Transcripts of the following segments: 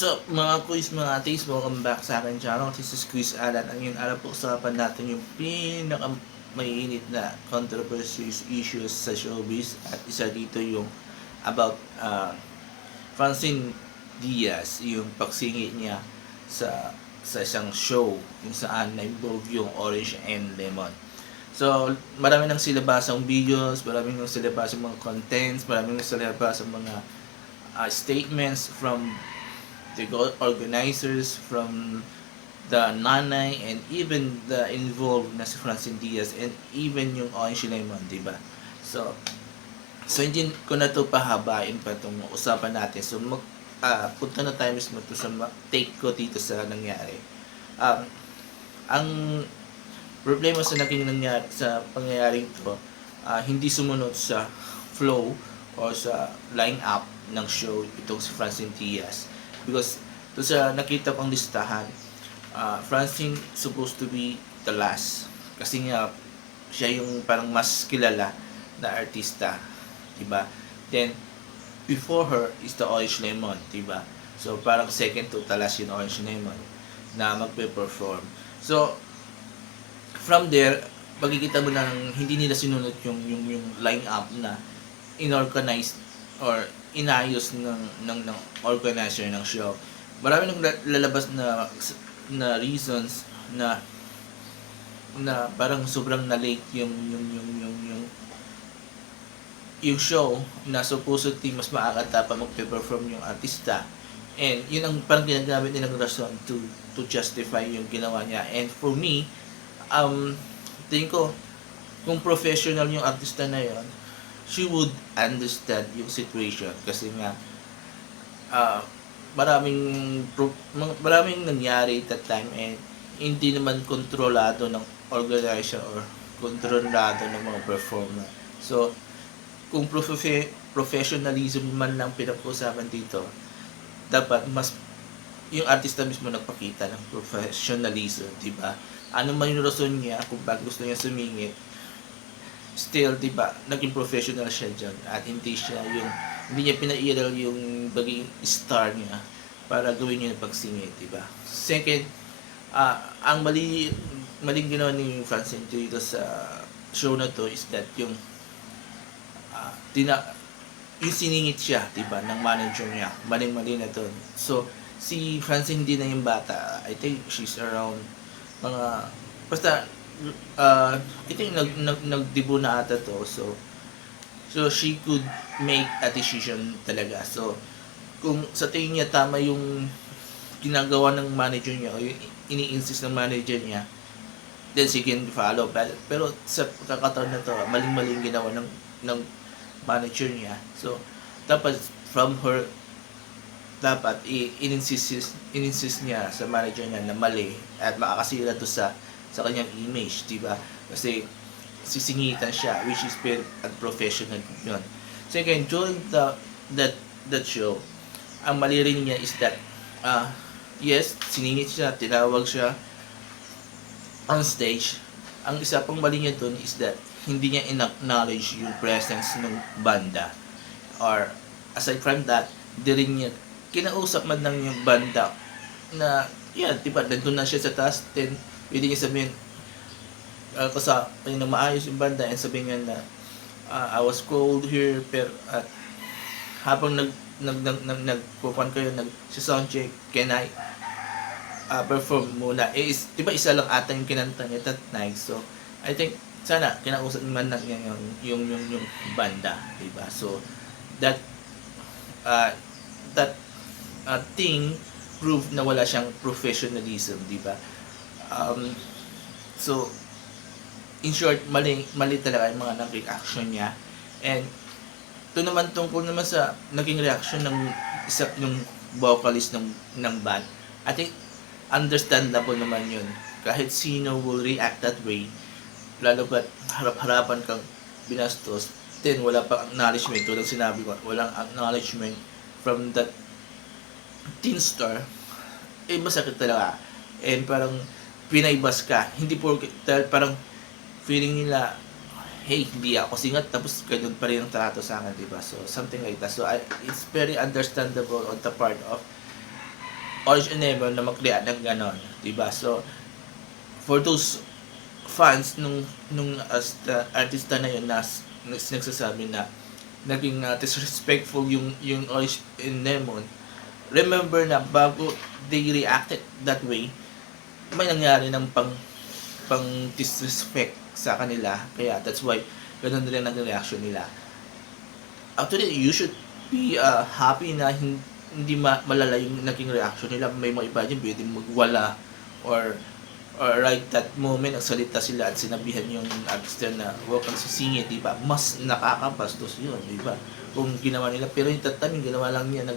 What's up mga quiz, mga atis? Welcome back sa akin channel. This is Quiz Alan. Ang yung araw po usapan natin yung pinaka mainit na controversies issues sa showbiz at isa dito yung about uh, Francine Diaz, yung pagsingi niya sa sa isang show kung saan na-involve yung Orange and Lemon. So, marami nang silabasang videos, marami nang silabasang mga contents, marami nang silabasang mga uh, statements from the organizers, from the nanay, and even the involved na si Francine Diaz, and even yung Orange Lemon, di ba? So, so hindi ko na to pahabain pa itong usapan natin. So, mag, ah, punta na tayo mismo to sa take ko dito sa nangyari. Um, ang problema sa naging nangyari sa pangyayaring to, ah, hindi sumunod sa flow o sa line-up ng show itong si Francine Diaz. Because to sa nakita kong listahan, ah, Francine supposed to be the last. Kasi nga, siya yung parang mas kilala na artista. Diba? Then, before her is the Orange Lemon, diba? So, parang second to talas yung Orange Lemon na magpe-perform. So, from there, magkikita mo na hindi nila sinunod yung yung yung line up na inorganized or inayos ng ng ng organizer ng show. Marami nang la- lalabas na na reasons na na parang sobrang na late yung yung yung yung yung yung show na supposedly mas maaga pa magpe-perform yung artista. And yun ang parang ginagamit nilang rason to to justify yung ginawa niya. And for me, um, tingin ko, kung professional yung artista na yon, she would understand yung situation. Kasi nga, ah, maraming, maraming nangyari that time and hindi naman kontrolado ng organizer or kontrolado ng mga performer. So, kung profe- professionalism man lang pinag-usapan dito, dapat mas yung artista mismo nagpakita ng professionalism, di ba? Ano man yung rason niya kung bakit gusto niya sumingit, still, di ba, naging professional siya dyan at hindi siya yung, hindi niya pinairal yung baging star niya para gawin niya yung pagsingit, di ba? Second, ah ang mali, maling ginawa ni Francine dito sa show na to is that yung ah, tina, yung siningit siya, di ba, ng manager niya. Maling-mali na to. So, si Francine hindi na yung bata. I think she's around mga, basta, uh, I think nag, nag, nagdibo na ata to. So, so she could make a decision talaga. So, kung sa tingin niya tama yung ginagawa ng manager niya o yung ini-insist ng manager niya, then sige follow. Pero, pero sa pagkakataon na to, maling-maling ginawa ng, ng manager niya. So, dapat from her, dapat i- in-insist, in-insist niya sa manager niya na mali at makakasira to sa sa kanyang image, di ba? Kasi sisingitan siya, which is very unprofessional yun. Second, during the, that, that show, ang mali rin niya is that, ah, yes, siningit siya, tinawag siya on stage. Ang isa pang mali niya dun is that hindi niya in-acknowledge yung presence ng banda. Or, aside from that, di rin niya kinausap man lang yung banda na, yan, di ba, nandun na siya sa taas, then, pwede niya sabihin, uh, kasi na maayos yung banda, and sabihin niya na, ah, I was cold here, pero, at, habang nag, nag, nag, nag, nagpupan kayo, nag, sa soundcheck, can I, uh, perform muna. Eh, is, di ba isa lang ata yung kinanta niya that night. So, I think, sana, kinausap man lang niya yung, yung, yung, yung banda. Di ba? So, that, uh, that uh, thing proved na wala siyang professionalism, di ba? Um, so, in short, mali, mali talaga yung mga naging action niya. And, ito naman tungkol naman sa naging reaction ng isa yung vocalist ng ng band. I think understandable naman yun. Kahit sino will react that way, lalo ba't harap-harapan kang binastos, then wala pang acknowledgement, tulad sinabi ko, walang acknowledgement from that teen star, eh masakit talaga. And parang pinaibas ka. Hindi po, parang feeling nila, hey, hindi ako singat, tapos ganun pa rin ang trato sa akin, di ba? So, something like that. So, I, it's very understandable on the part of Orange Never na mag-react ng ganon. Diba? So, for those fans nung nung as the artista na yun nas, nagsasabi na naging uh, disrespectful yung yung Orange and Lemon remember na bago they reacted that way may nangyari ng pang pang disrespect sa kanila kaya that's why ganun rin ang reaction nila actually you should be uh, happy na hin- hindi ma- malala yung naging reaction nila may mga iba dyan pwedeng magwala or or right that moment nagsalita sila at sinabihan yung artista na huwag kang sisingit, di ba? Mas nakakabastos yun, di ba? Kung ginawa nila, pero yung tataming ginawa lang niya, nag,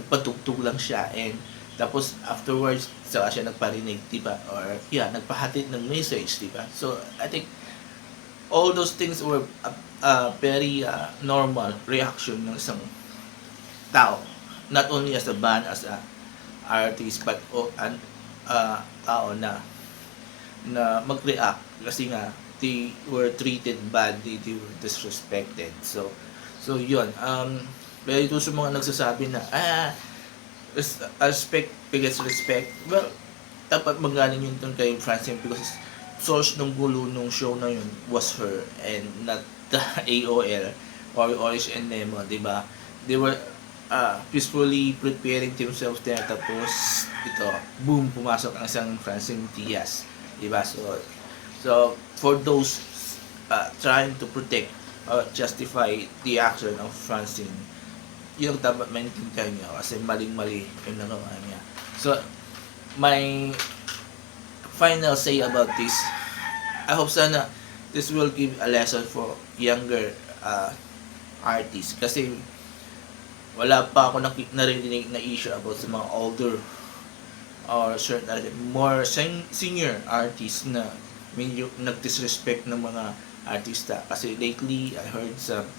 nagpatugtog lang siya and tapos afterwards, saka siya nagparinig, di ba? Or yeah, nagpahatid ng message, di ba? So, I think all those things were a, a very uh, normal reaction ng isang tao. Not only as a band, as a artist, but oh, an uh, tao na na mag-react kasi nga they were treated badly, they were disrespected. So, so yun. Um, pero ito sa mga nagsasabi na, ah, respect begets respect. Well, dapat magaling yun dun kay Francine because source ng gulo nung show na yun was her and not the AOL or Orange and Nemo, di ba? They were uh, peacefully preparing themselves there tapos ito, boom, pumasok ang isang Francine Diaz. Di ba? So, so for those uh, trying to protect or justify the action of Francine, yun ang dapat maintindihan niya. Kasi maling-mali yung nagawa niya. So, my final say about this, I hope sana this will give a lesson for younger uh, artists. Kasi wala pa ako narinig na issue about sa mga older or certain more sen- senior artists na medyo nag-disrespect ng mga artista. Kasi lately I heard some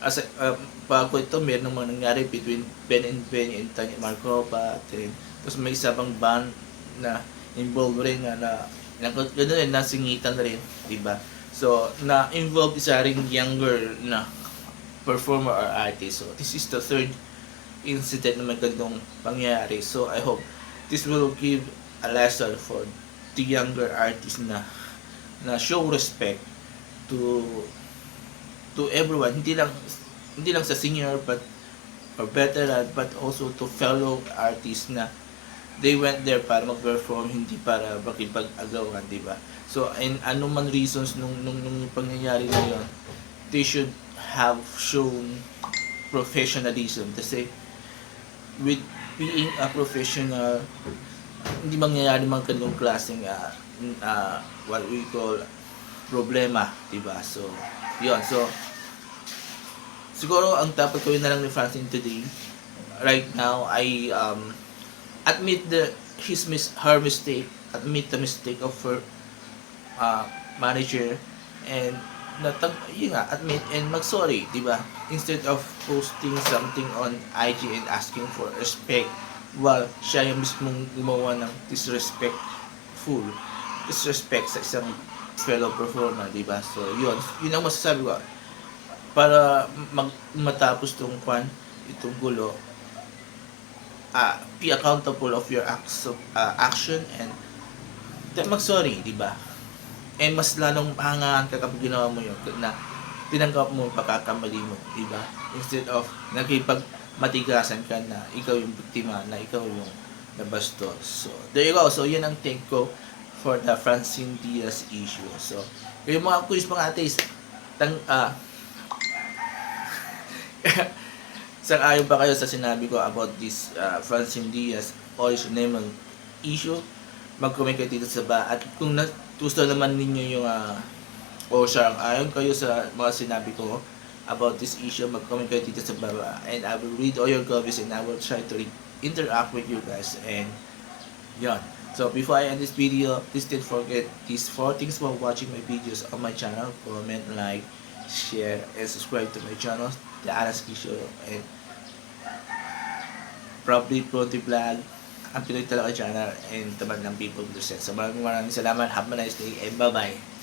as a, um, bago ito meron mga nangyari between Ben and Ben and Tanya Markova then, tapos may isa pang band na involved rin na, na, na gano'n rin, nasingitan rin, di ba? So, na-involved isa ring younger na performer or artist. So, this is the third incident na may ganitong pangyayari. So, I hope this will give a lesson for the younger artists na na show respect to to everyone. Hindi lang hindi lang sa senior but or veteran but also to fellow artists na they went there para mag-perform hindi para makipag-agawan di ba? So in ano man reasons nung nung, nung pangyayari na yun they should have shown professionalism. Kasi with being a professional hindi mangyayari mga ganung klaseng uh, uh, what we call problema, di ba? So, yun. So, siguro ang dapat gawin na lang ni Francine today, right now, I um, admit the his mis her mistake, admit the mistake of her uh, manager, and natag yun nga, admit and mag-sorry, di ba? Instead of posting something on IG and asking for respect, while siya yung mismong gumawa ng disrespectful, disrespect sa isang fellow performer, di ba? So, yun. Yun ang masasabi ko. Para mag, matapos tong kwan, itong gulo, ah be accountable of your acts of, ah, action and mag-sorry, di ba? Eh, mas lalong pahangaan ka kapag ginawa mo yun na tinanggap mo pagkakamali mo, di ba? Instead of nagkipag matigasan ka na ikaw yung biktima, na ikaw yung nabastos. So, there you go. So, yun ang take ko for the Francine Diaz issue. So, yung mga quiz mga ateis, tang, ah, sang-ayon ba kayo sa sinabi ko about this uh, Francine Diaz Orange Lemon issue? Mag-comment kayo dito sa ba. At kung na, gusto naman ninyo yung uh, o siya ayon kayo sa mga sinabi ko about this issue, mag-comment kayo dito sa baba. And I will read all your comments and I will try to interact with you guys. And yon. So before I end this video, please don't forget these four things while watching my videos on my channel. Comment, like, share, and subscribe to my channel, The Alaski Show, and probably Proti Vlog, ang Pinoy talaga channel, and Tamad ng People Percent. So maraming maraming salamat. Have a nice day, and bye-bye.